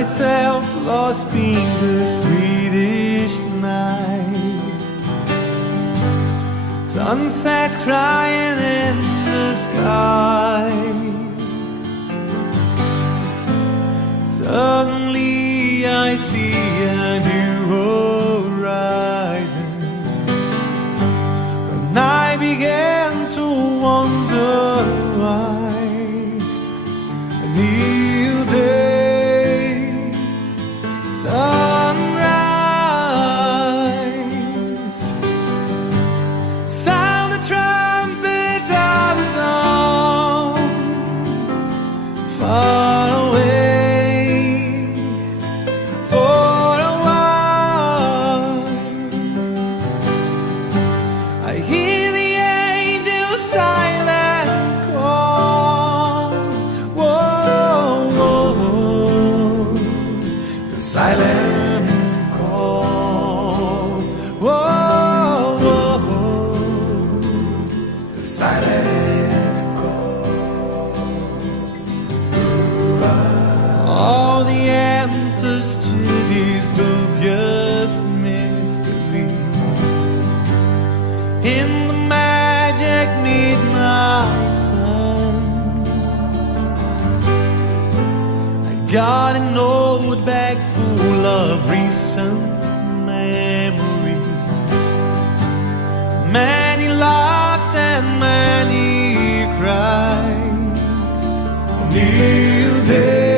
myself lost in the Swedish night. Sunsets crying in the sky. Suddenly I see a new horizon. When I began to wonder why, a new day, sunrise, sound the trumpets of the dawn, far away for a while. I hear the angels' silent call. Whoa, whoa, the silent call. Whoa, whoa, the silent call. All the answers to these dubious mysteries in the magic midnight sun. I got an old bag full of recent memories, many laughs and many cries. A new day,